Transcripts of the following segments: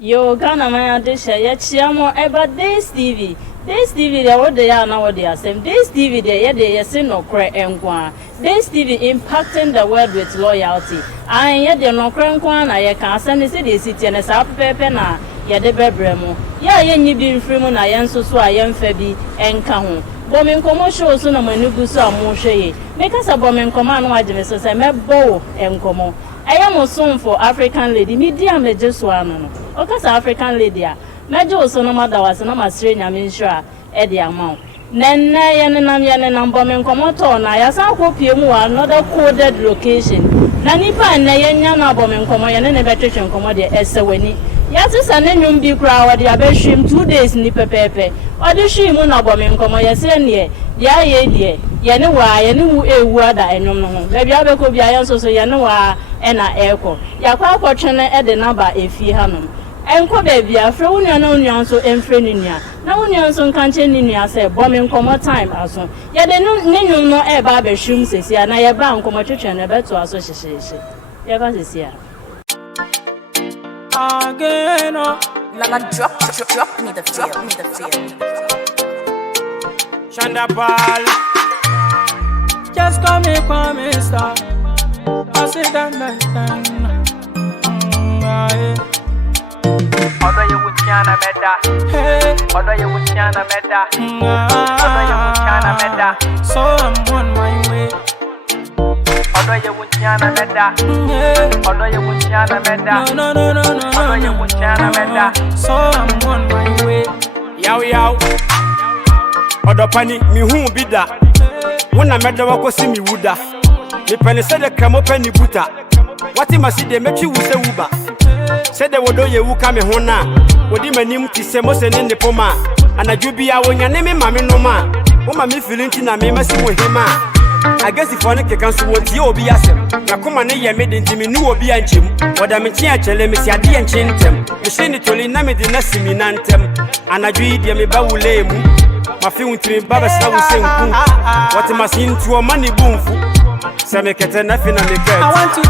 Yo, Ghana Maya Disha, yet Chiamo, Eba Days TV. Days TV, they were there now, they are same. Days TV, they say no cray and guan. Days TV impacting the world with loyalty. And yet, they're no crank one, I can't send the city and a sap pepe na, yet the bebremo. Ya, you being free moon, I am so I am Febi and Kahun. Bombing commercial soon on my new goose or Moshe. Make us a bombing command, what you say, me bow and como. I am soon for African lady, medium, the just one. Because African lady, Major also no matter was no Australian, I mean, sure, Eddie amount. Nene yan bombing comoto, na yasa hope you another coded location. Nanipa and Nayana bombing commo and a veteran commodity as a winnie. Yes, it's an enum be crowd, the abeshim 2 days nipper pepe. Or the shim on bombing commo, yes, and ye, dear, Yanawa, Yanu a word I know. Baby Abaco be also Yanawa and a echo. Yakwa fortune at the number if ye hanum. Enko baby, a friend no so and friendinia. Now onion son can't change say bombing commo time as well. Yet they no a barber shum says, and I abound commo church and a better association. Ever is here. Again, Lala drop me the feel. Shanda Ball. Just call me star. I say that night. Although you would China meta, although you would China meta, although you would China meta, so I'm on my way. Although you would China meta, although you would China meta, No, although you would China meta, so I'm on my way. Yow. Odopani, mi who be that. When I met the wako see me wooda. Me penny said the cramo penny buta. What him I see they make you with a uba. Said the wodo ye wuka me hona. Wodi manim ti se mo se ne poma. And I do be a when your name mammy no ma. Woman me feeling tina me messy with him. I guess if one can see what you be asem. Nakuma ne ye made into me no be a chim. What I'm in chele me see a dear chintem. You send it to Linami di Nassiminantem. And I dream me bawulemu. My feeling to me, Baba Sabu sing. What am I seeing to a money boom? Sameketa nothing on the girl. I want to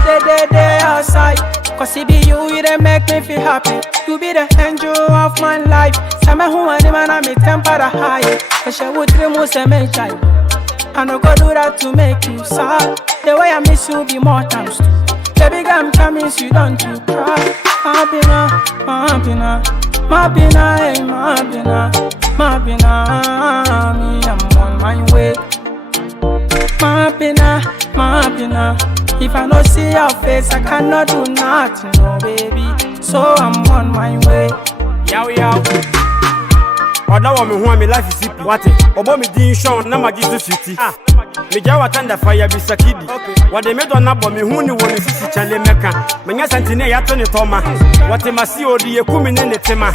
day outside. Cause it be you that make me feel happy. You be the angel of my life. Sama who and man I me temper the high. Cause I would remove some child. I no go do that to make you sad. The way I miss you be more times two. Baby girl, I'm coming, so you don't you cry. Mapina, me, I'm on my way. Mapina, if I don't see your face, I cannot do nothing, no baby. So I'm on my way. Yow. Oda wa me ho me life is sippy. What? Obo me din shon na magi so city. Me jawa tanda fire bi sakidi. What they made on na bo me hu ni wo me sisi chale meka. Menya santine ya to ne toma. What ma si odi ye kumi ne tema.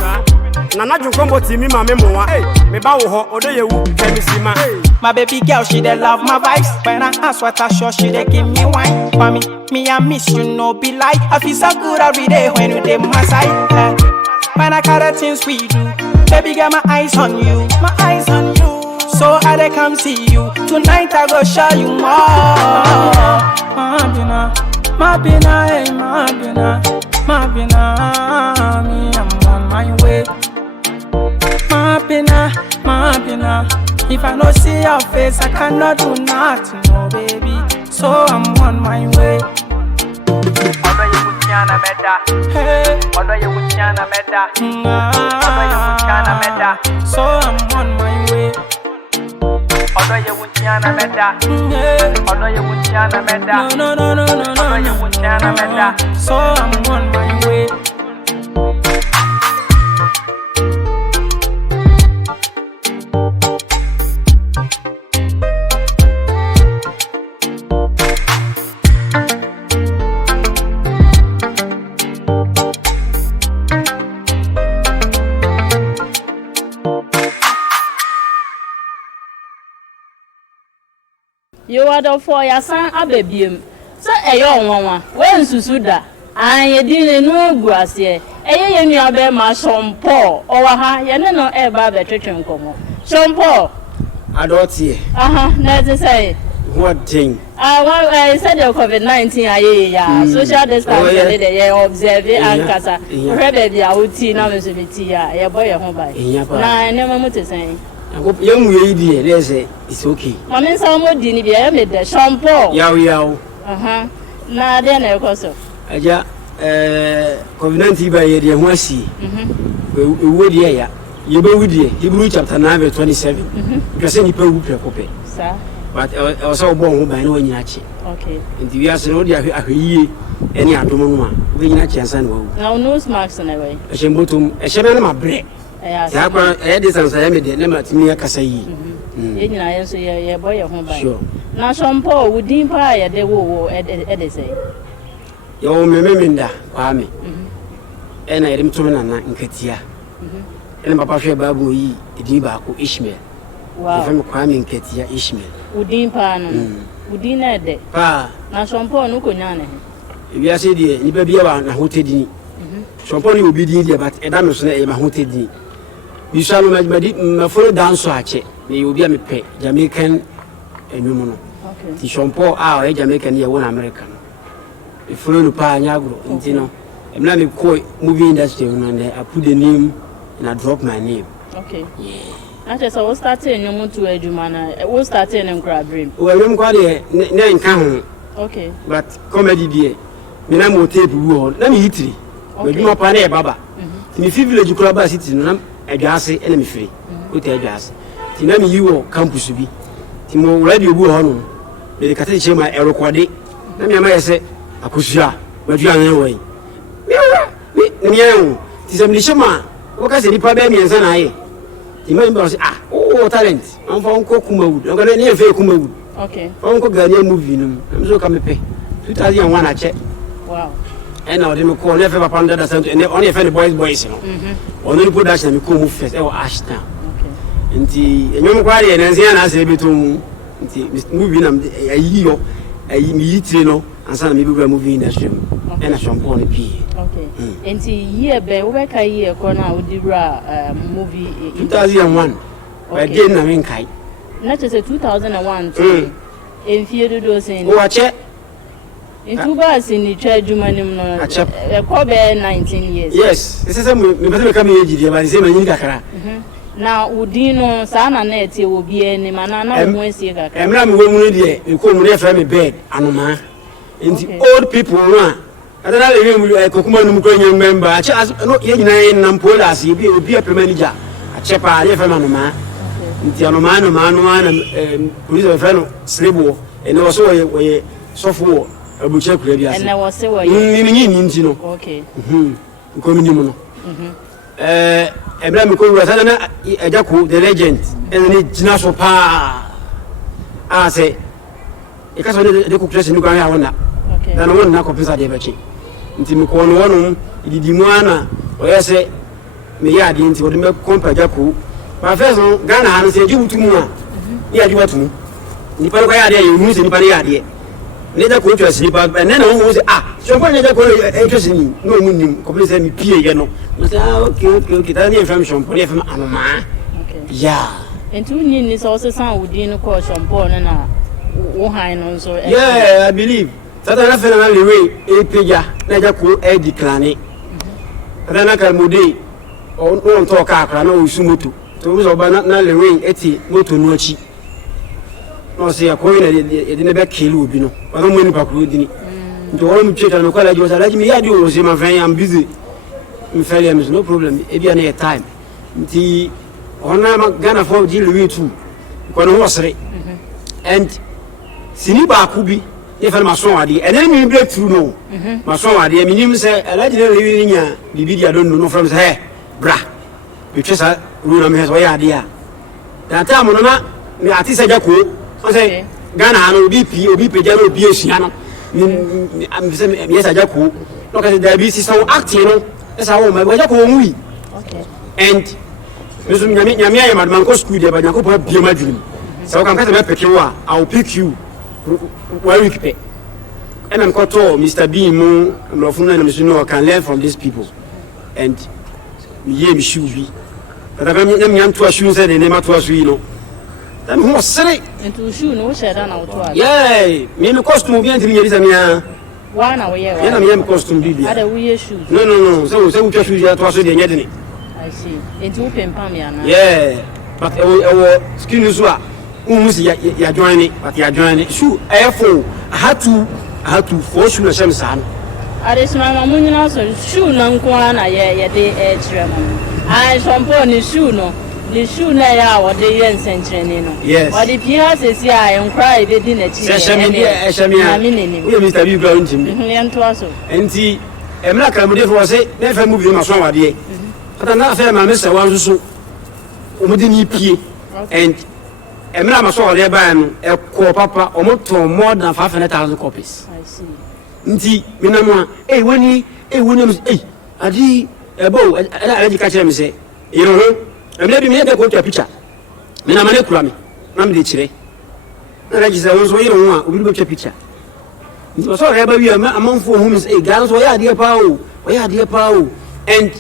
Na na junkombo ti mi ma me moa. Me ba wo ho odo ye wu kemi sima. My baby girl, she dey love my vibes. When I ask what I show, she dey give me wine. For me I miss you, no be lie. I feel so good every day when you dey my side. When I carry things we do, baby got my eyes on you, So I dey come see you tonight. I go show you more. Mapina, me I'm on my way. Mapina. If I don't see your face, I cannot do nothing, no baby. So I'm on my way. although you would China meta, although you would China meta, although you would China meta, So I'm on my way. although you would China meta, although you would China meta, No, although you would China meta, So I'm on my way. You are the for your son, Ababim. So a young woman, when Susuda, I didn't know grass here. A young abe ma Sean Paul, or ha, no ever the church and como. Sean Paul, I don't see. let's say. What thing? I said the COVID-19 aye social distancing dey observe and kasa. Hwe baby a wuti na me so beti ya boy ho bai. Na ne mo mutesen. Young lady, they say it's okay. Mama say mo di ni bia me de shampoo. Yaw. Na de na ekoso. Aja COVID-19 ba ye de ho asi. We dey ya. You be with you. Hebrew chapter 9 verse 27. You say ni pe wu prekope. Sir. But also born who by no one yachi. Okay. And we are so dia ahwe any adomo no a we nyina chiansa na wo. Now nose marks na way. E shembotum e shebe na mabre. Ya kwa e distance ya me de na matimi akasa yi. Ye nyina ye so ye boy ho ba. Sure. Na shampoo wudin pa ye de wo e de say. Yo memenda kwa me. E na yerim to na nkatia. Ene papa hwe babu yi edin ba ko Ishmael. Wow. Ifem kwa me nkatia Ishmael. Udin pa no. Udin na de. Pa. Na shampoo no konya na he. Ebi ase de ni ba bia wa na hotedini. Shampoo ni obi din de but e da me so na e ma hotedini. Bi so no ma follow dance ache. Me obi a me pe Jamaican enwum no. Okay. Ti shampoo a o Jamaican ye won American. E follow no pa nyagro nti no. E na me ko movie industry no and I put the name and I drop my name. Okay. Yeah. Actually, so we started in your to eduma na. We started in Crab Dream. Well, we kwa de na nka ho. Okay. But comedy there. Me na mo tape wu ho. Na me hitri. We duma pa na e baba. Ti me fi village kura ba city no na adwase e na me free. O te adwase. Ti na me yiwo campus bi. Ti mo radio bu ho no. Me de kata che ma e recorde. Na me ama yese akusua. Wadua na wo yi. Me me yan. Ti se me shema. Wo ka se ni pa ba mi ensa na ye. The man say, talent. I'm from Kumawood. I'm going to say Kumawood. Okay. I'm going to movie. I'm so come pay. 2001 I check. Wow. And now they call never upon that center and only if any boys, you know. Only put that and come move first. Ashtown. Okay. And the young quiet and say, I say, between moving a year, a meet, you know, and some maybe we're moving industry and a shampoo. Okay. And the year be we ka year corner with the movie 2001. But then I mean kai. Not just 2001. In fear do those in check. In 2 bars in the church humanum no. Kobe 19 years. Yes. This is a me come here but say me kakra. Now udino sana net e obi eni mana na wo ensie kakra. Emra me wo mu de e ko mu de fra me bed anoma. Nti old people no a adana le mu kokuma no mu ko nyam member a che no ye nyina nam police ye bi obi a manager a che pa ye fra anoma. Nti anoma no ma no police fra no slebo e no so we sofo abucha kura bi ase. And na wo se wo ye. Ni nti no. Okay. Ko mi ni mu no. Emra me ko wura sana na ejako the legend and ni jina so pa a say e ka so de ko kresi ni kwa ya wona Okay. na no wona ko pesa de bechi nti me ko no wono ididi mu ana o yese me ya de nti wo de me kompa jako pa first no Ghana han se ju butu mu a ni adi watu ni pa ko ya de yu mu se ni pa ya de ne da ko twesi ni pa ne na wo se so pa ne da ko e twesi ni no mu nim ko pesa mi pie ye no say okay that name from shampoo from anoma. Okay. Yeah. And two ni so san udin ko shampoo na wo han no so. Yeah, I believe. That na fe na le way e peja na ja ko e decline. That na ka mode o no to ka akra na o su moto. To so ba na le way eti moto no achi. No say akoyi na e de na be kill obi no. Ba no mo ni pa ko dini. Nto wo mi cheta no ko la jo sa la ji mi ya di o se ma friend I'm busy. Inferior no problem. If you are near time, the Honor Ghana for deal with too. When was it? And Siniba Kubi, if I'm a son, and then we break through no. My son, I mean, say, a legendary living here, the video don't know from his hair, bra. Because I rule on his way idea. That time, me artist a jaco, I say, Ghana, no BP, or BP, Jano, Biosiano. I'm saying, yes, a jaco. Look at the diabetes, so acting. That's how my boy movie. Okay. And Miss Yamia, my man, go school there, but I be my dream. So I can pick you up. I'll pick you where you pay. And I'm called Mr. B. Moon, and Lofuna, and Mr. I can learn from these people. And ye, me should be. But I'm young to shoes and name to us, you know. that me was sere into shoe no share na auto yeah me costume bi antimi yedi samia wa na we ye na me costume bi bi ada we shoes no so we twa shoes ya to so de nyede ni I see into pempam ya na yeah but skin so a umusi ya join it but ya join it shoe airfo I had to force you na sham san adesima ma munyina so shoe na nko na ye de kire mo I shampoo ni shoe no the shoe na ya wo de ye nsentrene no yes or the pia sesi a enkra e be di na chi eshamia we Mr. B Brown tim ye nto aso enti emra kamode fo se na fa movie ma so wade ata na fa ma me se wan so omudi ni pie and emra ma so wade ba no e ko papa omoto more than 500,000 copies I see nti minamwa woni adi ebo alaji ka chere me se yiro ho emle bi me de ko picture mina mane kura me na me de kire na alaji se won so yiro ho a obi do picture nti so re ba wi amanfo hu me se gan so ya ade pa o and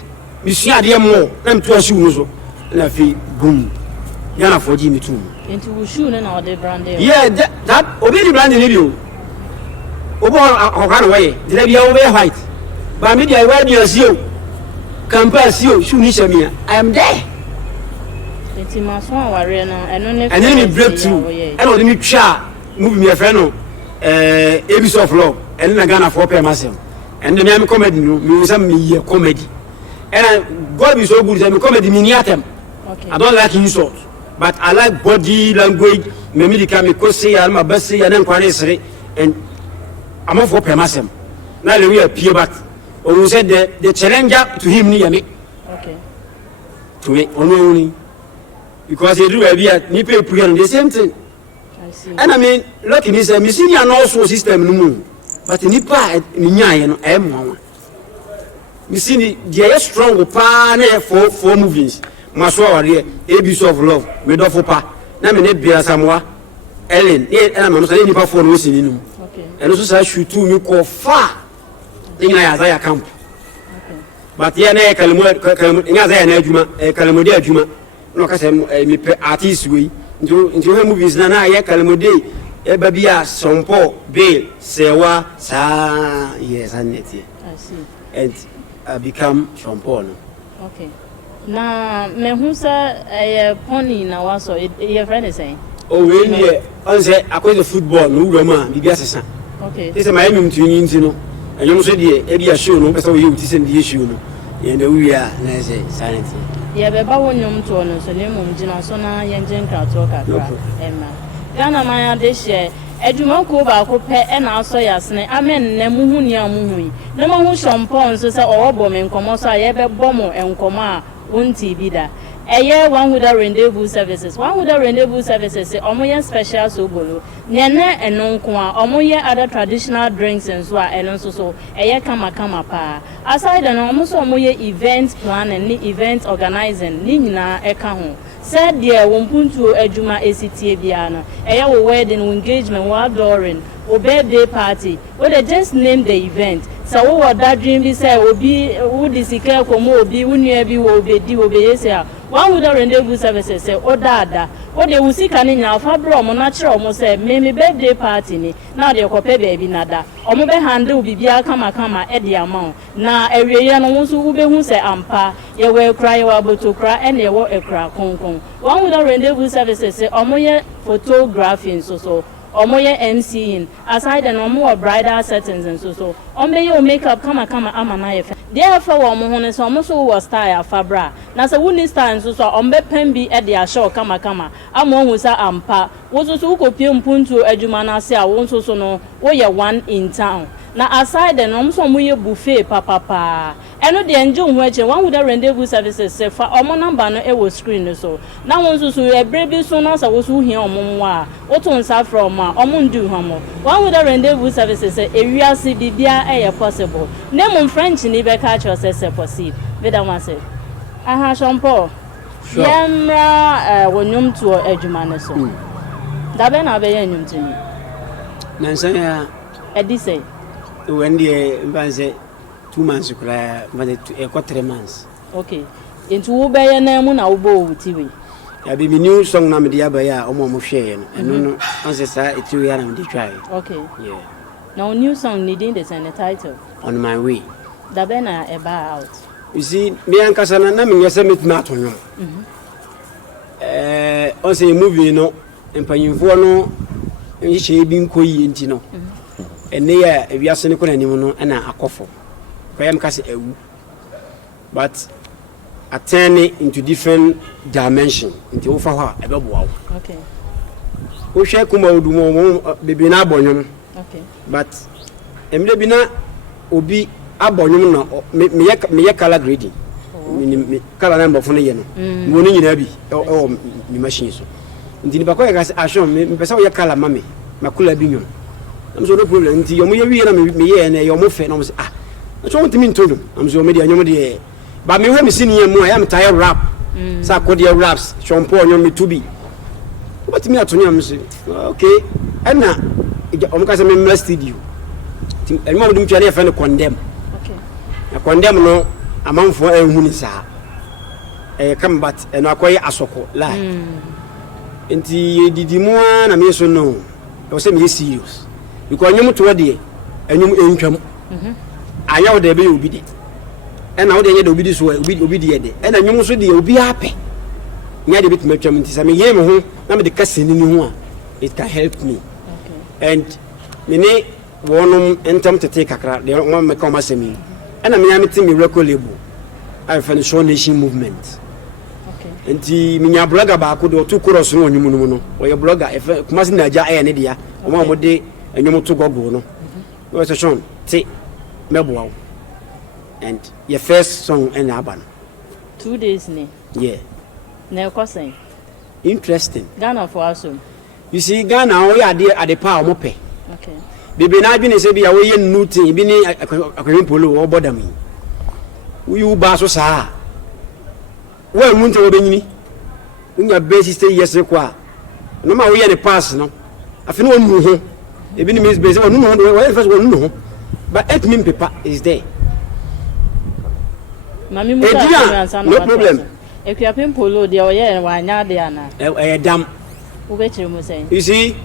mi ade mo na mto asu hu so na fi boom yana foji mi tu into shoe na the brand yeah that obi di brand ni bi o obo akokana waye dile bia wo be white ba me dia wa dia sio campus sio shoe ni shamia I am there enti ma so aware no eno ne and then me breakthrough and o me twa movie me friend no Abyss of Love and na Ghana for permasem and then me comedy no me say me ye comedy and God be so good say me comedy me niatem okay I don't like insult but I like body language me medika me ko say ya ma basi ya na nkwane sere and I'm for permasem na le we appear but we said the challenger to him ni yame okay to me only because he do be at ni pay the same thing I see and I mean look in this me see an also system no mu but ni pa ni nyaye no e mo me see ni dey strong pa na for movies maso aware Abyss of Love me do for pa na me ne bia samwa Ellen na me no say ni pa for no sini no okay and also say shoot me ko far ina ya za ya camp okay but ya na kalmo ina za ya na adwuma kalmo de adwuma no ka say me artist we into movies na ya kalmo de e ba bia sompo bail sewa sa yes aneti I see and I become Champon. okay na me hu say pony na waso your friend is saying Oh we here on say akwa football no wura bibia sesa okay this my mem tuni ntino enyo so de e bia show no pesa we you tise the issue no and we are na say sanity ye be ba wonyum to no so ne mum gina so na yenjen krato kakra ema Ghana man de share edwuma ko ba ko pe e na aso yasne amen na mu hu ni amuhu na ma hu shompon so se owo me nkomo so ye be bomo enkomo a wonti bi da eye one with the rendezvous services say omoye special sobolo nene enonko a omoye other traditional drinks and so eno so eye kama pa aside no omoye event planning ni event organizing ni nyina eka ho said there wonpuntu adwuma esitie bia no eye wo wedding engagement wo adoring wo birthday party we they just name the event so wo that dream be say obi wo disika komo obi wunua bi wo obedi wo be yesa one with the rendezvous services say odada wo de wusika ni nya fa bro mo na kire omo say me birthday party ni na de kope baby nada omo be handle bibia kama e de amount na awieye no wo so wo be hu say ampa ye we kra ye wa botokra e na ye wo ekra konkon one with the rendezvous services say omo ye photography so omoye MCing aside and omo bridal settings and so ombe yo makeup kama ama na ye therefore wo mo hono so omo so wo style afabra na se wuni style so ombe pen bi e de show kama amo hu sa ampa wo so ukopie mpuntu adwuma na se a wo so no wo ye one in town na aside and omo so mo ye buffet papa eno de enje hu eche one with the rendezvous services se fa omo number no e wo screen so na won so e brebi so na so wo so hia omo nwa wo to nsa from omo ndu homo one with the rendezvous services say ewiase bibia e possible name French ni be ka cho say possible be that one say aha Champo yamra wonum to adwuma ne so da be na be yanyum tini nansan ya edi say when the say 2 months kura but 3 months okay into wo be na mu na wo bo wuti we I be new song na me dia ba ya omo mo hwe no eno no anse sa eti ya na me di try. Okay. Yeah. Now new song needing the same title. On my way. Da be na e ba out. You see me ankasa na me yese metima atonyo. On say movie no empanyimfo no nhye bi nkoyi enti no. Ene ya ewiase ne kona nim no na akofo. Kwayam kase ewu. But attending into different dimension into ofa ha ebeboa. Okay. O hwe kuma odumo bebe na abonyon. Okay. But emle bi na obi abonyon na me color grading. Me color number fo no ye no. Mo no nyina bi me machine so. Ndini ba ko ya ga ashon me pesa o ye color mame makula bi nyon. Am so no problem nti yo mo ye wi na me ye na yo mo fe na mo say so want me to do. I'm so media nyom de but me when me see near I am tired rap. Sa ko de raps shompo nyom me to be. But me atoni am say okay. And na o ka say me studio. Tim e mo dum tware e fa no condemn. Okay. Na condemn no amanfo ehunu ni sa. Come but no akoye asoko lie. Enti didi mu na me so no. O say me serious. Because nyom to de enyum entwam. Aya wo de be obi de e na wo de nye de obi de so obi de de e na nwum so de obi ape nya de bit matwam nti sa me ye me ho na me de kase ni ho a it can help me. Okay. And me ne wonum entam tete kakra de mo me ka ma semi e na me nya me ti me record label I find Show Nation movement. Okay. Nti me nya blogger ba ko de to cross no nwum no no wo ye blogger e fa kuma sin na ja e ne dia o ma mo de nwum to gogo no wo se Sean ti meboa and your first song and album 2 days ni yeah na ekosen interesting Ghana for aso you see Ghana o ya ade pa o mo pe okay bibi na bi ne se bi ya wo ye nutin bi ni akwemi polo o boda mi wi ba so sa wo mu nte wo benyini unya base stay yes kwa no ma wo ye ne pass no afi no nu ho e bi ni miss base wo nu ho wo first wo nu ho but 8 million paper is there. Mami musa no problem. Ekuapem polo de oye wanya de ana. Dam. Wo be kire mu say. You see,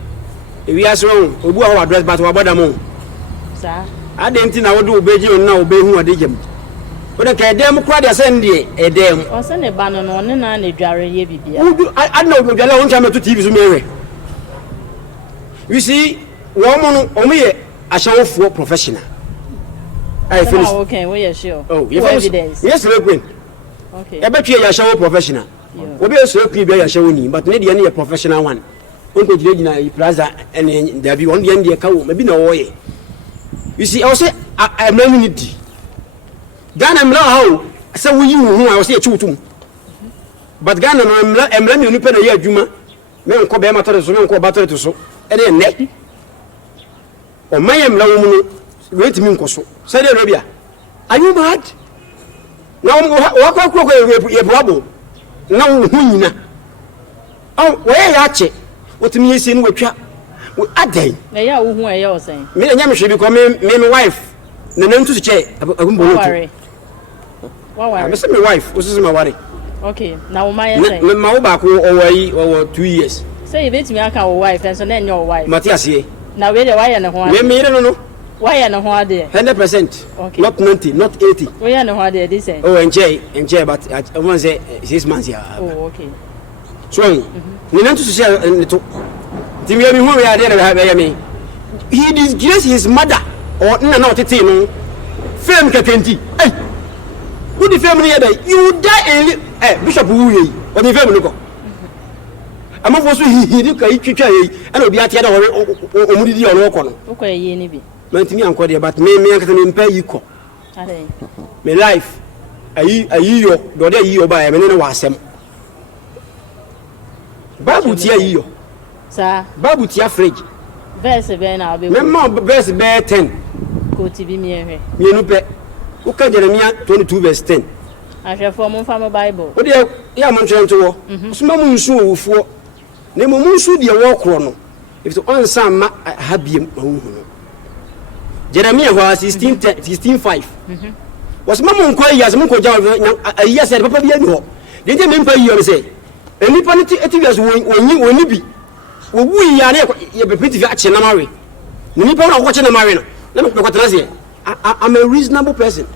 we are so obu our address but we boda mo. Sa. Adenti na wo do obeji on na obehu adegem. Wo de ka dem kura de send de edem. O se ne ba no no ne na na dware ye bibia. Adna odwale won chama to TV so mewe. You see, wo mo no o me ye ashawofo professional. I finished. Oh, okay, we are sure. Oh, you evidence. Yes, we queen. Okay. I bet you are show professional. We be so clear be show ni, but need any professional one. Unko jide na plaza and there be one the end ka wo, maybe na wo ye. You see, I say I community. Ghana mla how say we you hu I say chutum. But Ghana mla me ni pe na ye adwuma. Me nko be ma tore so, me nko ba tore to so. E dey ne. O mayem la wo mu no wait me nkoso say dey Arabia are you mad now wa kwa ye brabo now hu nyina we ya che otimi yesi ni watwa adan na ya wo hu e ya o sen me nya me hwe bi ko me wife na nantu se che agumbolo to wa worry me say me wife o se me worry okay na wo ma ye sen me ma wo ba ko o 2 years say you bet me aka wo wife and so na nya wo wife Matias ye na we dey why na ho me no why na ho ade 100%. Okay. Not 90, not 80. Why na ho ade this say Oh, enjoy, but I want to say 6 months here. Oh, okay. So, we need to share to Timmy who we are there me. He disgraced his mother or no tete no. Fame kakenti. Hey. Who the family there? You die and Bishop who ye. What the family go? I'm not supposed to he ka itwitwa ye. And obi atia da omudi on wo kono. Wo kwa ye ni bi. Mantimi anko de but me akata me mpa yi ko. Ade. Me life ayi yo do de yi yo ba me ne wa asem. Babu tia yi yo. Sa. Babu tia fridge. Verse be na obi. Me ma verse be 10. Ko ti bi mi ehwe. Me nu pe. Wo ka Jeremiah 22 verse 10. Ahwefo mo fa mo Bible. Wo de ya mo ntwe nto wo. Suma mu nsu owufo. Ne mo nsu de wo kro no. If to on sam ma habiem mahu no. Jeremiah 16:5. Was mama nko yes mo ko ja ayi said papa bi ani ho. De je me mpa yi o me say Any panity etivias when you be. We are here, pretty action, Mary. Nipa watching a marina. Let me look at I'm a reasonable person.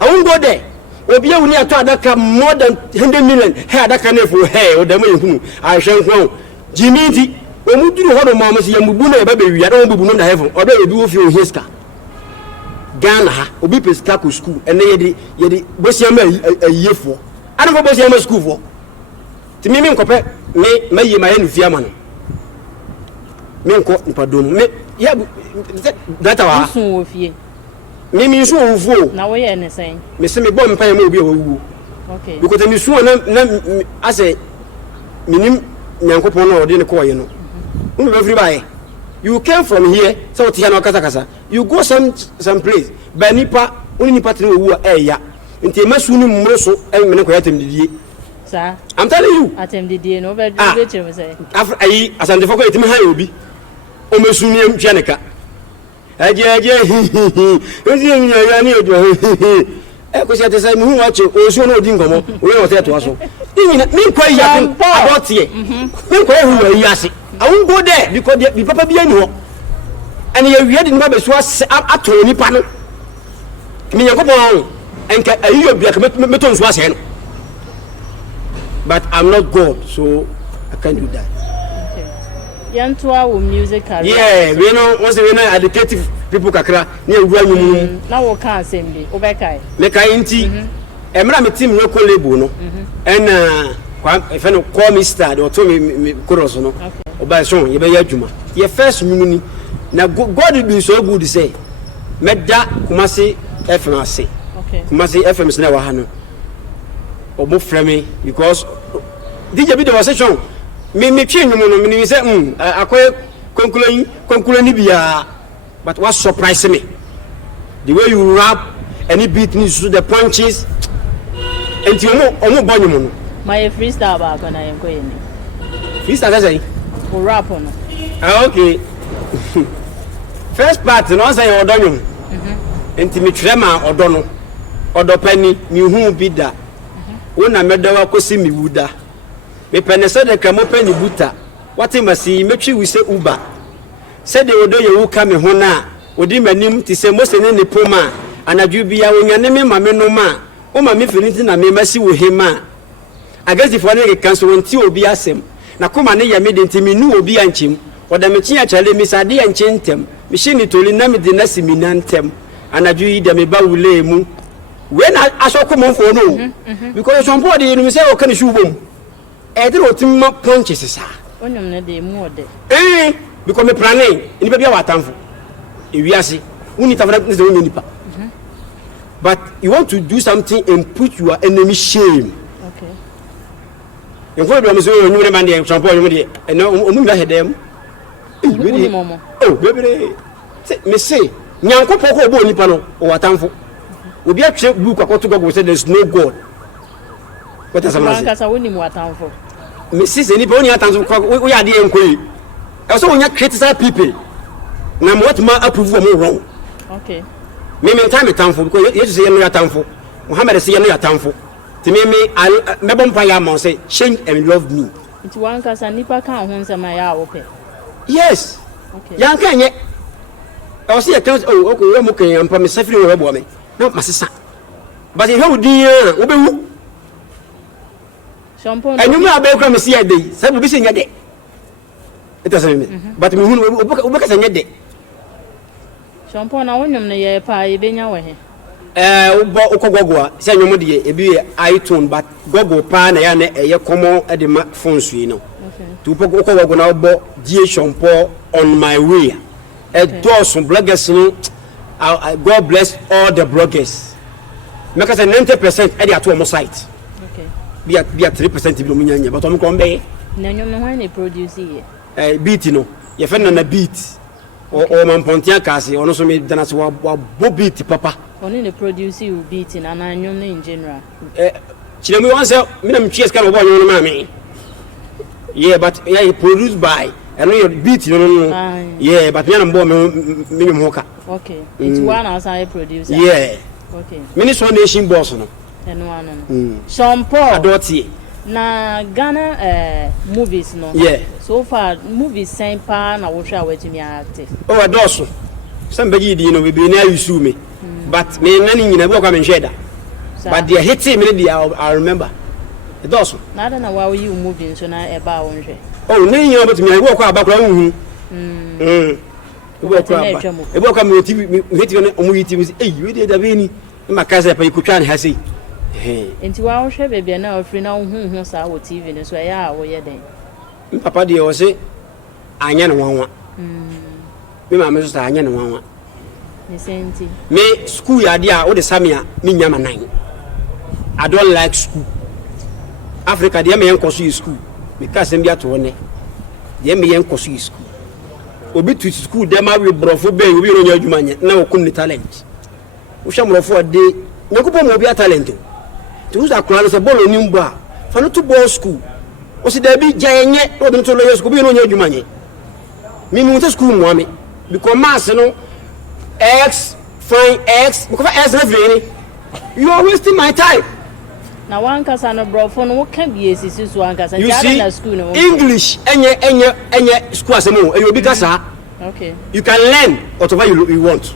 I won't go there. We'll be able to that more than 100 million. Hey, that can for hair or the moon. I shall know. Jimmy, when we do what mamma see a mubuna baby, I don't know the heaven, or they do feel his car. Ghana, Obi Pescaco school, and they Bossiama a year for. I don't know Bossiama school for. To me, compare may my own fiaman. Men caught in pardon. Yeah, that our soon with you. Mimi so full. Now we are anything. Miss me bomb pay will be okay. Because I'm sure I say, Minim Yankopon or didn't call you know. Everybody, you came from here, so Tiano Casacasa. You go some place, Banipa, only partner who are ya. Until Masuni Mosso and Menacoatim the sir. I'm telling you. Attend the day, no better say. After I, as I'm the forget him, I will be. Omesunium Janica. Because at the same who watch it, or so no dingo, we are there to us. Me quite about here. Me quite who are yassi. I won't go there because the papa be anymore. And you read in Babes was up to any panel. Me, you go on and you be a commitment was here. But I'm not God, so I can't do that. Yantua music career. Yeah, we know once we know educative people kakra near Rwanu. Now we can't send me. Obekai. Make I inti. Emra me team no label no. And if I no call me star or told me chorus no. Oba so ye be adwuma. Ye first muni na God be so good say. Meda Kumasi FM ase. Okay. Kumasi FM is na wa ha no. Omo frame me because DJ be the session. Me twi nyumo no me say akoy konkulani bia but what surprised me the way you rap any beat needs to the punches and you omo banyumo no my freestyle ba ko na yenko yeni freestyle say o rap no okay first part no say odonyum enti me twema odo no odo pani mi hu bi da wona medawa kosi mi wuda me penese de kamo pani buta wati masi metwi wi se uba se de odo ye wu ka me ho na odi manim ti se mose ne ne poma anadwu bia wonyane me ma me no ma o ma me finiti na me masi wo hema against for ne kanso wonti obi asem na koma ne ye me de ntimi nu obi anchim oda me chia chale mi sade anchentem me shini toli na me de na siminantem anadwu yi de me ba wule mu when asokoma fo no because some body you say o kan shu bom e dey otimma punches sa onyom na dey mu ode because me planning ni bia watamfo ewiase uni tafara ni se uni nipa but you want to do something and put your enemy shame okay you go do me so you man dey shampoo you dey e no omu na hedem oh baby me say nyankopɔ ko obo nipa no o watamfo obi atwe book akoto go say there's no god what is amazing kasa woni mu watamfo me see say nipa oni atamfo we ya dey enkoyi e so wonya criticize people na what ma approve am wrong okay me time atamfo because you say no atamfo Muhammad say no atamfo ti me mebom pa ya mo say change and love me it wan kasa nipa kan ho nsema ya ope yes okay yan kan ye I was here oh okay we mo kan ampa me safiri we bo me no masesa but if you din we be wu shampoo and you me abe kra me see a day say be say nya de it doesn't mean but me hu we ka say nya de shampoo na wonyom ne ye pa ye benya we he ukogogwa say nyom de e bi iTunes but gogo pa na ya na eye common e de ma phone sui no okay tu ukogogwa na obo die shampoo on my way those bloggers no God bless all the bloggers make us 90% e dey at our site okay be at 3% bi no munya but o ko mbe na nyom no wan produce ye beat no ye fe na beat o man pontia kasi ono so me dana so wa bo beat papa oni ne produce you beat na na nyom no in general chiremi wan say me na mtwies kan obo nyom no ma me yeah but yeah produced by and your beat no yeah but me na mbo me hoka okay it's one as I producer yeah okay Minister Nation boss no eno ano shampoo adoti Na Ghana movies no. Yeah. So far movies same pa na wo hwa watimi active. Oh adoso. Somebody di no be na use me. But me nani nyina bi kwa me nhweda. But they hit me I remember. Adoso. Na da na wa wo yi movie so na e ba wo nhwe. Oh ne nyina but me go kwa abakura hu. Ebo kwa me TV hit me omu yi TV eh we dey da be ni. Ma kaza pa ikutwa ne ha sei. Enti wa wo hwe bebia na ofri na wo hu sa wo TV ne so ya wo ye den. Papa de o se anya ne wanwa. Me ma me so sa anya ne wanwa. Ni senti. Me school ya dia wo de samia me nyama nan. I don't like school. Africa de me yenkoso school. Me ka sem bia to ne. De me yenkoso school. Obi to school de ma we brofo be obi ro nya adwuma nye na wo kum ni talent. Wo hwa brofo de nyakupo mo bia talent. To use akura se ball oni mba. Fa no to ball school. O si da bi jayenye o de to lo school bi ro nya adwuma nye. Me mu to school mo ame because mass no X fine X because X na free. You are wasting my time. Na one kasa no brofo no can be esisi so one kasa na school no English enye school asemo e obi kasa. Okay. You can learn whatever you want.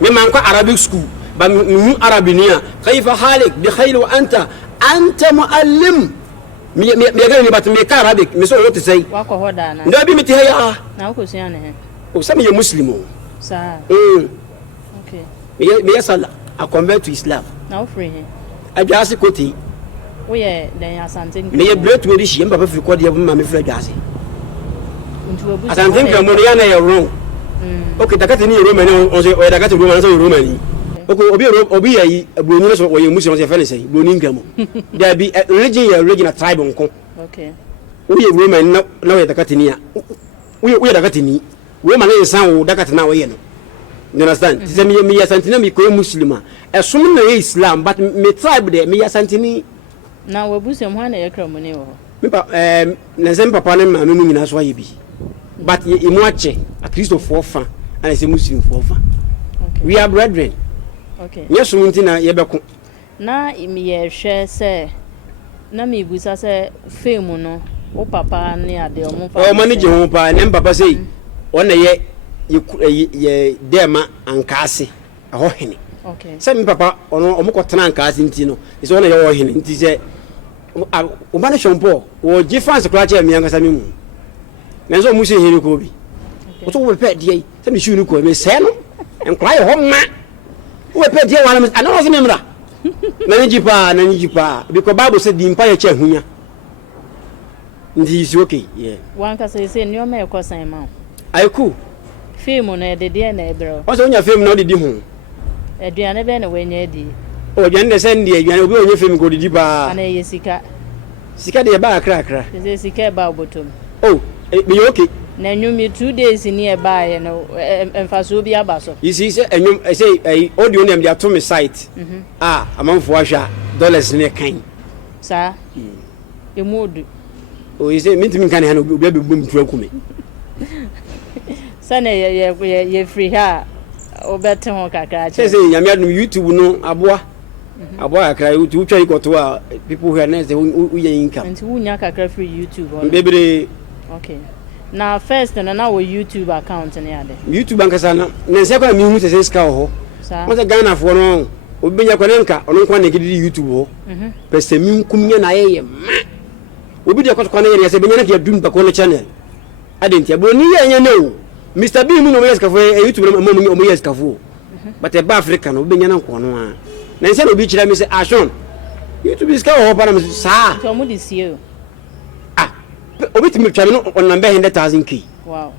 Me man ko Arabic school ba mu Arabinia kayfa halik bi khayl wa anta muallim me ga ni bat me ka Arabic me so what to say wa ko hoda na ndo bi me ti ya na ko suya ne o sa me ye muslim o sa okay me yasala I convert to Islam na free he adwase koti we ye den asante me ye bread we di shi mba fi ko de ma me fra adwase ntu obu asante nka mo ya na ye wrong okay dakati ni Roman on say o dakati Roman so Roman okay obi yayi abroni so wo ye muslim so fe ne say broni nka mo there be religion a tribe nko okay we ye Roman na we dakati ni a we dakati ni we ma na san wo dakati na wo ye no you understand say me asante na me ko muslima esum na ye Islam but me tribe there me asante ni na we busem ho na ye kramo ne wo me pa na sem papa ne ma no nyina so aye bi but ye mu ache a Christopher fa and say muslim for fa okay we are brethren okay yes munti na ye beko na me ye hwe se na me busa se fame no o papa ne ade o mo fa o manage ho pa ne papa say o na ye dema ankase ho hene okay say me papa ono o mo ko tena ankase nti no is o na ye ho hene nti say o ba ne shompo o ji fans kra che me ankasa me mu na so mu se hene ko bi o to wo pe die say me shunu ko me se no enkra ye ho ma wo pe die wala me ana so me mra na nji pa because Bible said the empire che hunya ndi is okay yeah one kasa say ni o me ko san ma ai ku film na de de na ebro o so nya film na odidi hu aduane be na wenya di o jan de send die aduane obi onye film ko didi ba ana ye sika de ba akra ze sika ba obotom oh be okay na nyumi 2 days ni e ba ye no emfaso bi abaso you see say enyum say audio name dia to me site amanfo ahwa dollars ne kan sa emodu o you say mintimi kan ha no obi abebum tu akume sana ye free ha obete ho kakra che say nyame adum YouTube no aboa akra YouTube twa ikoto a people who are nice we income nti wunya kakra free YouTube on bebre okay na first na wo YouTube account ne ade YouTube ankasa na nse kwa mi hu se ska ho mo se Ghana fo no obenya kwa nka ono kwa na gidi YouTube ho pese mi nkumnya na ye ma obi de kwa na ye se benya na ke dum pa ko no channel adenti abo ni ye nya no Mr. B mu no yes ka fo YouTube no mo yes ka fo but e ba Africa no obenya na nko no a na nse no bi kira mi se ashon YouTube is ka ho pa na mi sa so mo di see obi timi twa no on number 100,000 k wow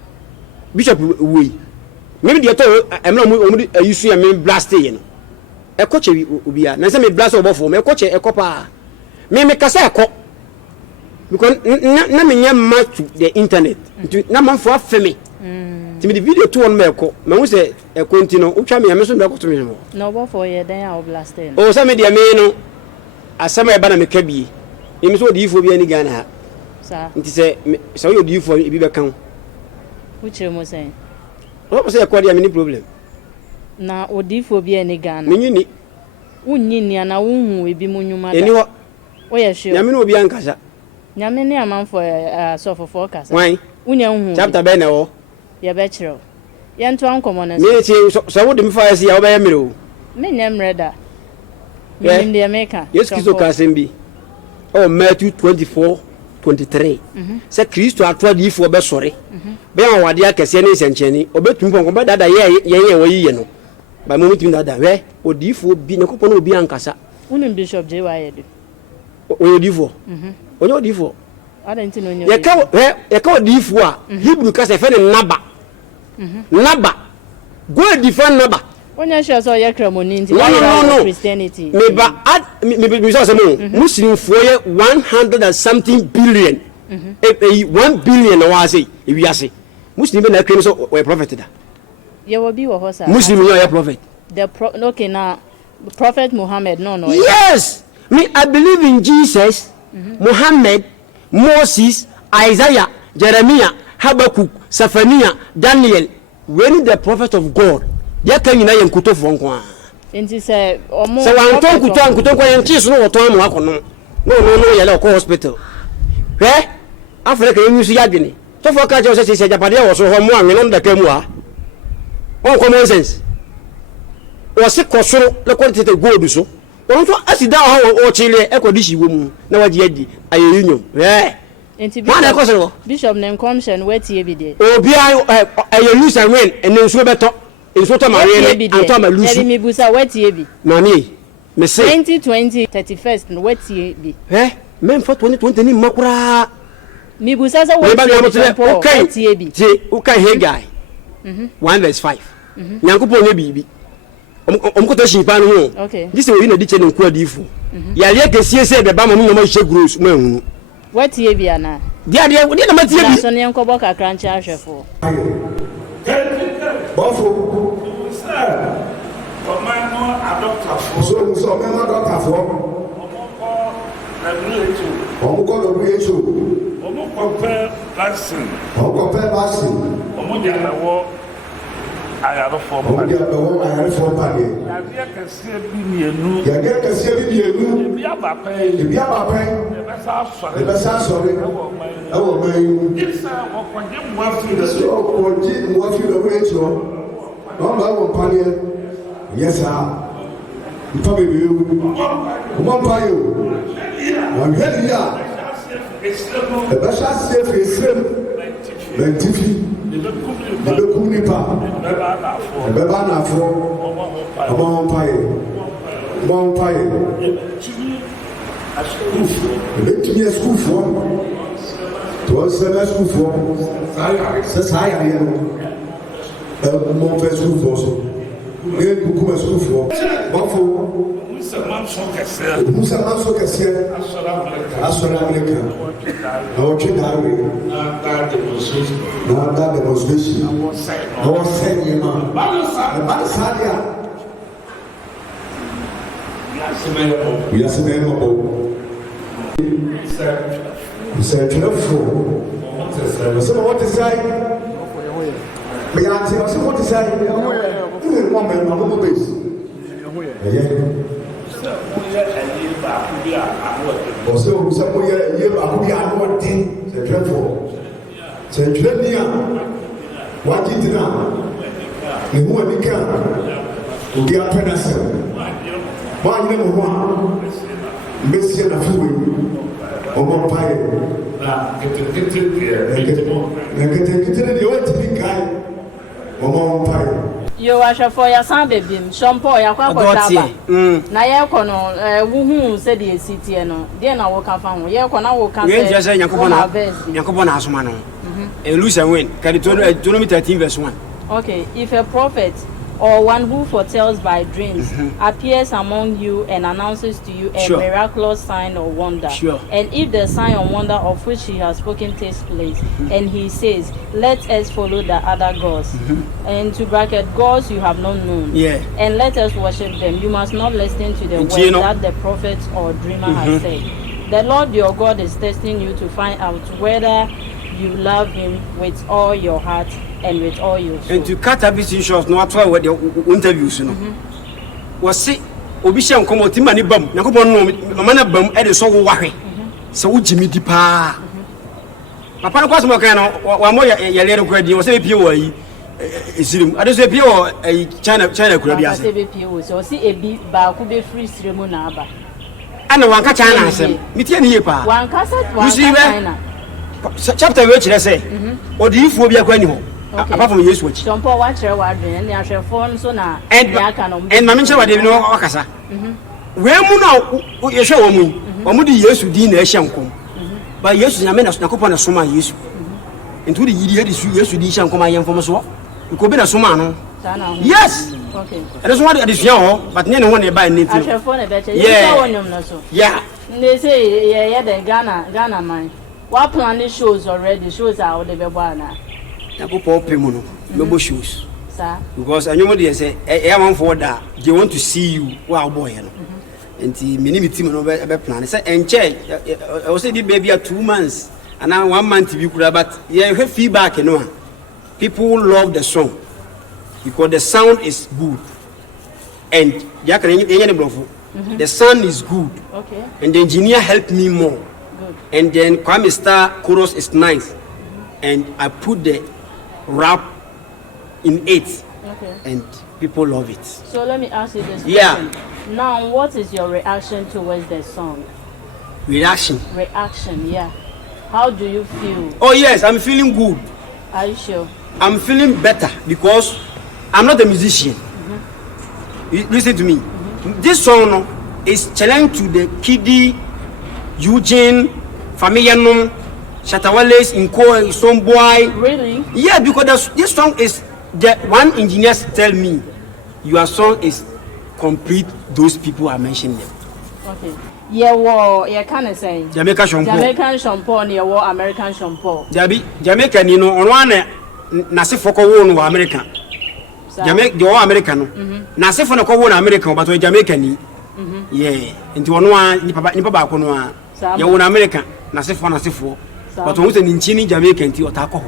bishop we maybe the to emla mo yusu ya me blast ye no e ko che obi a na se me blast obo fo me ko che e ko pa me kasa e ko because na me nya match to the internet na man fo afeme timi the video to on me ko me hu se e continue o twa me me so me ko to me no no bo fo ye den a blast ye o se me dia me no asama e ba na me ka bi e me so di fo bi ani Ghana ha nti se yo di fo e bi be kan uche mo sen o se ko dia me ni problem na odifo bi ani Ghana me nyini unyi ni na wunhu e bi mo nyuma eni ho Oye sure. Nyame no obi ankasa. Nyame ne amanfo asofofo kasa. Wan? Unya hu. Chapter be na wo. Ye be kire. Ye nto ankomo na. Me tie so wo de me fa ase ya wo be mere o. Me nyam reda. Me ndi America. Yes kiso ka sembi. Oh Matthew 24:23. Say Christ atwa di ifo be sore. Be an wade akese ne sencheni, obetumi pon ko be dada ye wo yiye no. Ba mo mutumi dada we odifo bi ne kopon obi ankasa. Unim Bishop J.Y. do. Odifo. Onye odifo. Adanti no onye. Ye ka odifo a Hebrew ka se fe ne naba. Naba. Go defend naba. Onye sure so ye kremoni nti no. Christianity. Me so say Muslim for 100 and something billion. 1 billion na wa say e wi ase. Muslim na krem so we prophet da. Ye will be wo hosa. Muslim you are prophet. Okay now Prophet Muhammad no. Yes. Me I believe in Jesus, Muhammad, Moses, Isaiah, Jeremiah, Habakkuk, Zephaniah, Daniel. When the prophet of God, they can unite in kuto for one. Enti say omo. So wan ton kuto kwa yanchi so wo ton mo akono. No yele ko hospital. Africa yu su yadwene. So for ka je say Japan dey wo so ho mo anwe no da kamu a. On common sense. Was kosoro le quantity gold so. Won so asida ho o chile e ko dishi wo mu na waje adi ayeyunyo. Enti Bishop nem commission wetie bi de. Obi aye lose and win and nso beto. Nso to mare ne anto ma lose. Eri mi busa wetie bi. Mami, me say 2020 31st no wetie bi. Men for 2020 ni makura. Mi busa sa wetie bi. Okay, hey guy. 1:5. Nyankopon ne bibi. Omkoto shipa no ho. Okay. This we na di che ne nku adifo. Ya le kesie se be ba mo no ma hye gross ma hunu. Wetie bi ana. Dia na ma tie bi. So ne enko boka krancha ahwefo. Bofo. Sir. Commando adoptafo. So me ma adoptafo. Omko vaccine. Omo dia na wo ayarofo pa. Ya kese bi mienu. Ebi abapa. E be sa sori. Ewo mayu. Isa okonje muafi da so. Okonje muafi da we echo. No ba wo panie. Yes sir. Mpa bebe ewu. Mo mpa yo. Wan helia. E be sa safe esem. Bentifi. Ebe kumnipa. Ebe ba na afro. Omo mpaye. Ebe timi school for. To sema school for. Sai ya no. Mo fe school for so. E kuku school for. Bafo. Musa manso kese. Asora America. No chidare. Na demonstration. No say ma. Ba sadia. Yes, ma'am. Say true. So what is say? Me auntie, what is say? You want me no base. Also, some year back we are not in the dreadful. Say Trenia. What did you know? The woman you can be a penance. Why you never want Messi and a fool or more pie? Get the old guy or more pie. You are for your son, baby. Shampoo, your quack. Na ye kono wuhu se de city no. Dey na wo kan fa ho. Ye kono wo kan say. We just Yakobo na asoma no. E lose and win. Deuteronomy 13:1. Okay, if a prophet or one who foretells by dreams appears among you and announces to you a miraculous sign or wonder. And if the sign or wonder of which he has spoken takes place, and he says, let us follow the other gods, and to bracket gods you have not known, and let us worship them, you must not listen to the words that the prophet or dreamer has said. The Lord your God is testing you to find out whether you love him with all your heart and with all your soul. And to cut up his short, no matter what the interviews, you know, was see obi hye nkomo ti ma ni bam nyankopon no ma na bam e de so wo wahwe se wo jimi di pa papa no kwaso mo kan no wa mo ye lere kwa di wo se pie wo yi esirim ade so pie wo China kura bi ase se be pie wo so si ebi ba ku be free siremu na aba ana wanka China asem mitie ni ye pa wanka China chapter we kire say odiifo bi akwa ni ho apart from Yesu wachi sompo wa kire wa adwen ne ahwefo so na ya ka no en ma me kire wa de bi no wakasa we mu na ye hwe wo mu omu di Yesu di na ehye nkom ba Yesu nyame na nakopɔ na soma Yesu ntu di yidi hedi su Yesu di ehye nkom ayemfo so ko be na soma no yes okay ade so wa de sua ho but ne ho ne ba ne fi ahwefo na be che ye wonyom na so yeah ne say ye de Ghana man wa plan shows already shows are the be bana nakopɔ pemu no mebo shows sir because anyomo de say e am for that they want to see you wa boy no enti minimi team no be plan say enche I was say the baby 2 months and now 1 month bi kura but yeah feedback no people love the song because the sound is good and the sound is good okay and the engineer helped me more good and then Kwame Star chorus is nice and I put the rap in it okay and people love it. So let me ask you this Yeah. question. Now, what is your reaction towards the song? Reaction. Yeah. How do you feel? Oh yes, I'm feeling good. Are you sure? I'm feeling better because I'm not a musician. Listen to me. This song is challenge to the Kidi, Eugene, Familianum, Shatawales, Inko, Stoneboy. Really? Yeah, because this song is the one engineer tell me your song is complete those people are mentioning them. Okay. Yeah, kind of saying Jamaican shampoo near American shampoo. Jamaican, you know, on one Nasi Foko won American. Jamaican, you're American. Nasi Foko won American, but we're Jamaican. Yeah, into one Nipa Konoa. You're one American, Nasi Fo, but who's an Inchini Jamaican to Otako.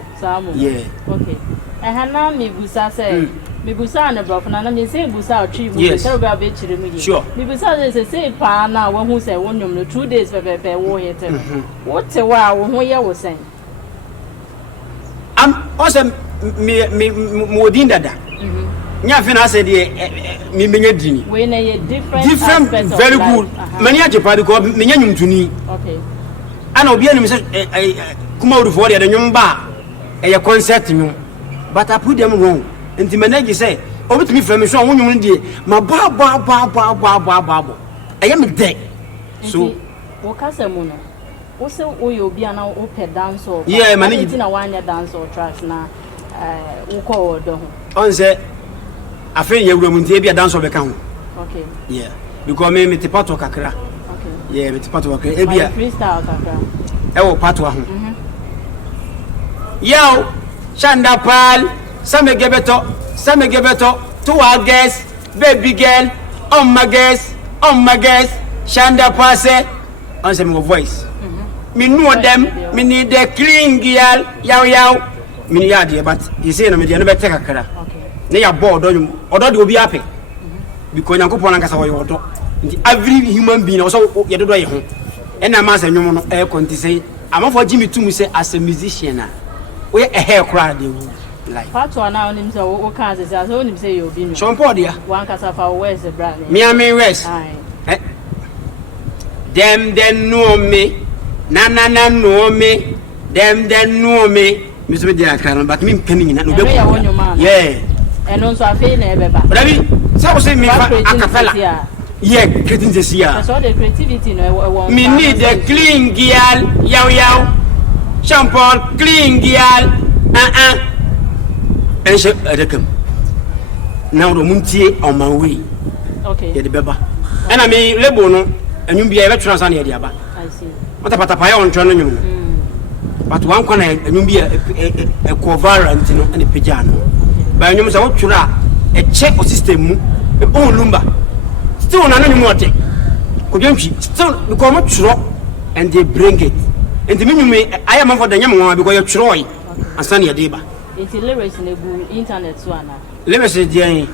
Yeah. Okay. And Hannah Mibusa say, Mibusa and Broken, and I say Busa tree, yes, sure. Mibusa is say, Pa now, one who say 2 days for the war. What's a while when we was saying? I'm also more than that. Nyafina said, me dini. When a different very good. Many of Japan go Minyum to me. Okay. I know, be a come out for the young bar, a concert. But I put them wrong. And the manager say, over to me from so woman dear, my ba. I am dead. So, what Casamuno? Also, you'll be an open dance or yeah, managing a 1 year dance or tracks now. Call on say, I think you will be a dance of account. Okay. Yeah, because me the part of Kakra. Okay. Yeah, it's part of Kakra. Freestyle Kakra. Oh, part of Yo. Shanda Pal, Same Gebeto, to our guests, baby girl, my guest, Shanda Passe, answer my voice. Me know them, me need the clean girl, yow, me yard, but you say, no, me never take a car. They are bored, or you be happy because you go on and cast every human being also, you do it. And I'm as a new air conti say, I'm for Jimmy to say as a musician. We a hair crowd like. Part one now him say what can say I told him say you be no. Sean Paul dia. One casa for where's the brand? Me West. Them know me. Na know me. Them know me. Mr. Dia kan but me coming na no be. Yeah. And also I feel na beba. Rabi, so say me acapella. Yeah, creating this year. So the creativity no me need the clean girl yow. Sean Paul, clean girl, and she come. Now the muntie on my way. Okay. Yeah, the beba. And I mean, Lebono, and you be a veteran on the Diaba. I see. What about a pie on Channel? But one corner, and you be a covarant and a pijano. By you must out to a check system, a own lumber. Still on anonymity. Could you still become a drop and they bring it? And the minimum I am for the young one because you're Troy and Sunny Adeba. It's lyrics in the internet, Swana. Lyrics is Jenny.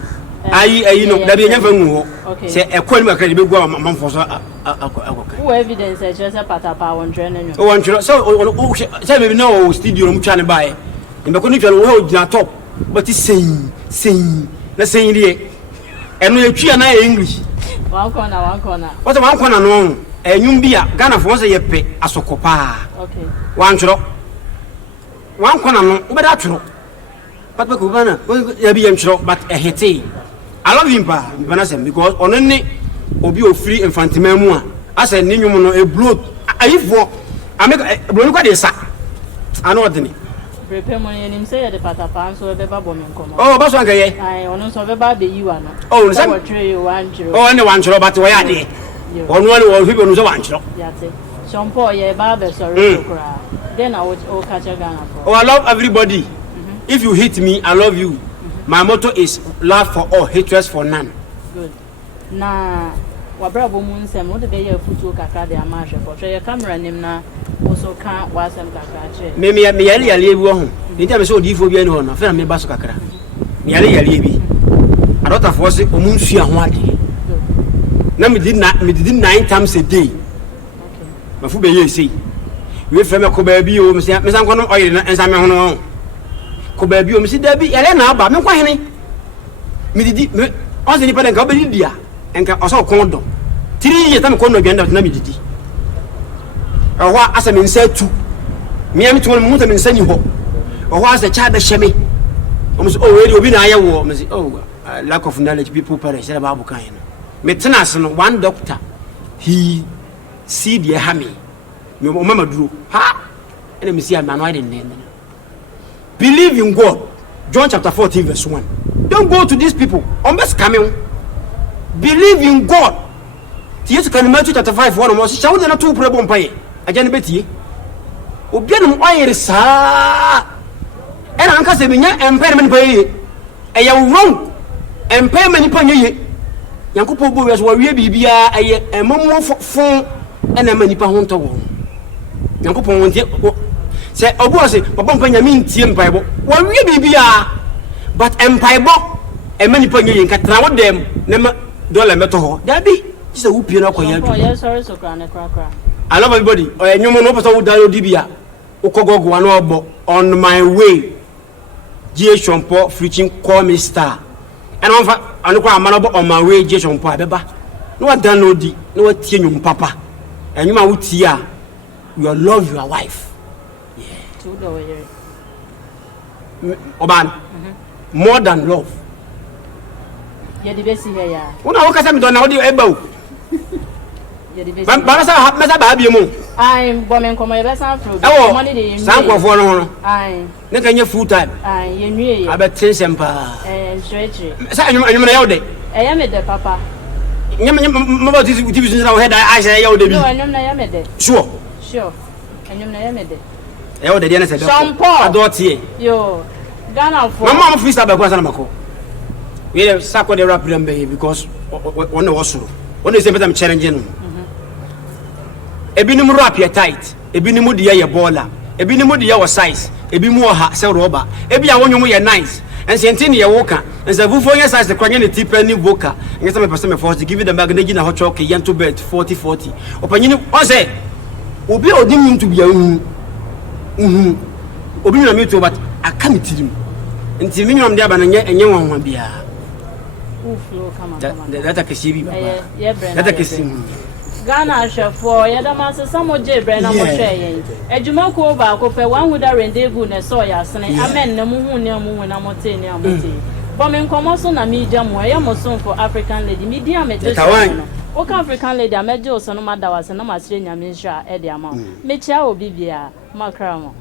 ayi no da bi nyamfa nwu ho okay se ekwan mu akra de begu amanfo so akoka who evidence e just patapa wontre no o wontre so se me no studio no mutwa ne bae mbe ko ni twa no ho gina top but sen na sen die eno etwa na English one corner what one corner no enyum bia Ghana fo se yepe asokopa okay wantro one corner no ubeda atwro but ko bana ya bi yantro but ehete I love him pa because onene obi ofiri infantima mu a asa ni nwum no e bloat ayifo ameka blonu kwa de sa ano odene prepare money and him say the patapa so be ba bomen komo oh ba so anka ye ai ono so be ba be you ano oh so what tray you want to oh ne wan chiro but we ya de ono wale wo fibe no so wan chiro yate sompo ye ba be sorry to kra then I would all catch a Ghana for oh I love everybody if you hate me I love you my motto is love for all hatred for none good na wabra bo mu nsem wo de be ye futu kakra de amahwe for ye camera nim na also can wasem kakra che me yale ebi ho nti am se odifo bi ani ho no fe na me ba so kakra me yale ebi adota for se omu nsu aho ade na me did 9 times a day okay mafu be ye sei we fe me ko ba bi o me san kono oyire na ensa me ho no ko ba bi o me si da bi yale na aba me kwa hene me didi me on se ni pa den ka ba didi a enka oso kondo 3 years tam kondo genda na me didi oho asa me nsa tu me am tu mo mu ta me nsa ni ho oho asa cha be hye me o me so o we obi na aye wo me say oh lack of knowledge people perish say babu kan no me tena ase no one doctor he see the hami me o mama duro ha ene me see am no ide nne believe in God John chapter 14 verse 1 don't go to these people on best coming believe in God Jesus can Matthew chapter 5 1 mo say na two pray bon paye ajane betie obianum oyere saa ena anka se menya empire mani paye eya wrong empire mani panye yankopo bo weso wawie bibia eye emomo fon ena mani pa ho nto wo yankopo wontie se obo se papa mpanya mi ntie mpaibo wawie bibia but empire emani panye nka tra wo dem na ma dollar meto ho dabi se wo pie na koya oh yes sorry so kra I love everybody. You know, person who download DBA. Ukogogo anu obo on my way. J. Shompo preaching call me star. And on fa anu kwa amanobo on my way J. Shompo abeba. No download di, no tie nyum papa. And you ma utia. You love your wife. Yeah. to do Oban. More than love. Yeah, the best here ya. Una wakasa mi dona odi eba o. Ba sa ba bi mu. Ai bomen komo ye besa afro. Money dey. San kwofo no ho no. Ai. Ne kan ye full time. Ai, ye nwie ye. Abetin sempa. Stretch. Sa anyum na ye ode. Ya me de papa. Nyam maba TV na wo head I say ye ode bi. No, anyum na ya me de. Sure. Anyum na ya me de. Ye ode de na say. Shampoo. Adotie. Yo. Ghana for. Mama am freestyle ba kwa sana mako. We dey sako the rap them because one was so. One is better challenging. Ebinim rap ye tight, ebinim de ye baller, ebinim de ye was size, ebimu ha se rubber, ebi a wonwom ye nice. And sentin ye woka, and say who for your size the kwanye ne tip any voka. And some person me force to give you the magnet na hot chocolate yen to bet 40. Opanyini o say obi odim to be obi na me to but aka me tirim. Nti me nwam de aba na enye wonwa bia. Flow come. That akesi bi baba. Yeah, brand. That akesi. Ghana for Yadamasa Samo J. Brenna Moshe. Ejumako ba ko pe wan huda rendezvous ne so ya sene amen na muhu ne mu na mote ne amote. Bomen komo so na media mo ya mo so for African lady media me just o ka African lady ameje o so no madawa se na ma sire nyame nhwa e de ama. Me chia obi bia makra mo.